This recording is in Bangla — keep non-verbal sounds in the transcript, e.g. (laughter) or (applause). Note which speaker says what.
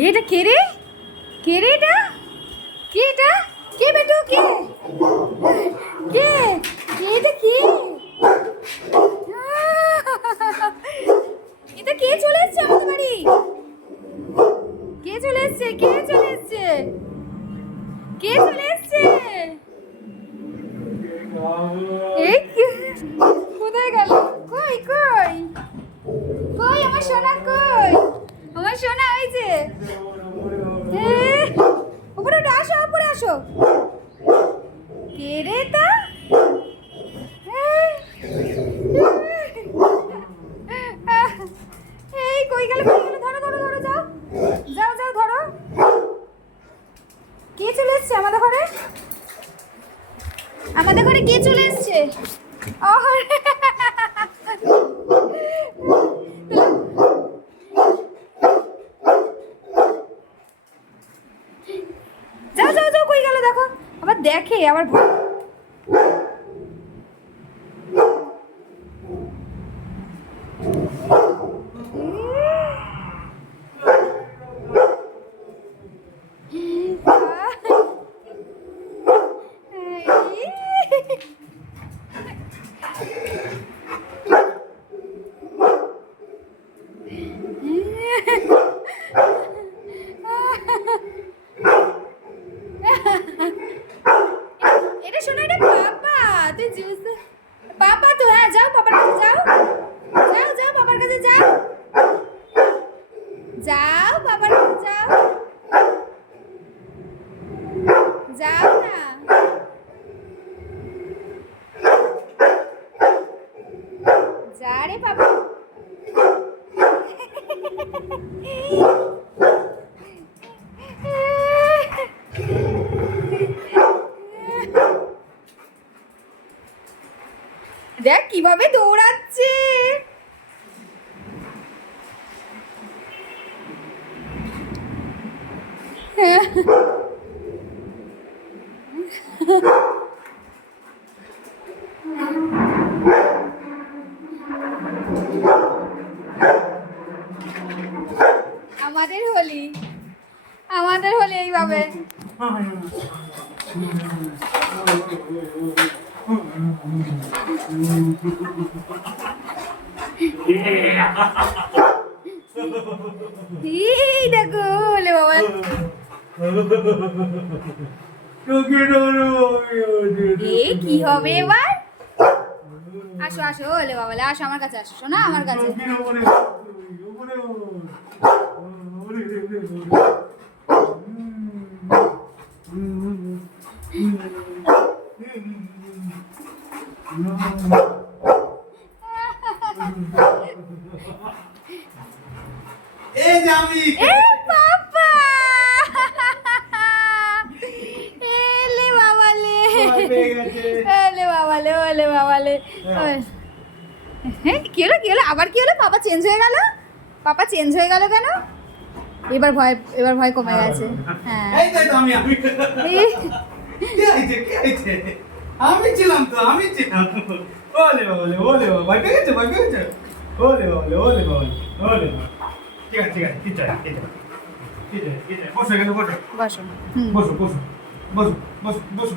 Speaker 1: এটা কে রে? কে রে এটা? কে এটা? কে বেটু? কে? কে? কে এটা কে? (laughs) এটা কে চলে এসছে আমাদের বাড়ি? কে চলে এসছে? কে চলে এসছে? কে চলে এসছে এই কে- কোথায় গেল কই কই কই আমার সোনা কই আমার এ, উপরে ওঠো, আসো উপরে আসো। কে রে তা এই কই গেল কই ধরো ধরো ধরো যাও। যাও যাও ধরো। কে চলে এসছে আমাদের ঘরে? আমাদের ঘরে কে চলে এসছে? ওহ যাও যাও যাও কই গেল দেখো আবার দেখে আবার ভয় এটা শোনো এটা তুই জুস পাপা, তো হ্যাঁ যাও পাপার কাছে, যাও। যাও যাও পাপার কাছে, যাও। যাও পাপার কাছে, যাও। যাও না। যা রে পাপা। (laughs) দেখ কীভাবে দৌড়াচ্ছে। আমাদের হোলি। আমাদের হোলি এইভাবে। এই দেখো হোলে বাবা এ কি হবে এবার আসো আসো হোলে বাবা আসো আমার কাছে আসো শোনা আমার কাছে
Speaker 2: এই যে আমি
Speaker 1: এ পাপা এলে বাবালে
Speaker 2: ভয় পেয়ে গেছে।
Speaker 1: এলে বাবালে ওলে বাবালে। হ্যাঁ কি হলো কি হলো? আবার কি হলো? পাপা চেঞ্জ হয়ে গেল? পাপা চেঞ্জ হয়ে গেল কেন? এবার ভয় এবার ভয় কমে গেছে। হ্যাঁ।
Speaker 2: এই যে আমি ছিলাম তো আমি ছিলাম। ওলে ওলে ওলে ভয় পেয়ে গেছে ভয় পেয়ে গেছে? ওলে ওলে ওলে ওলে ওলে ঠিক আছে ঠিক আছে ঠিক আছে ঠিক আছে ঠিক আছে ঠিক আছে। বসো এখানে বসো। বসো বসো বসো বসো বসো।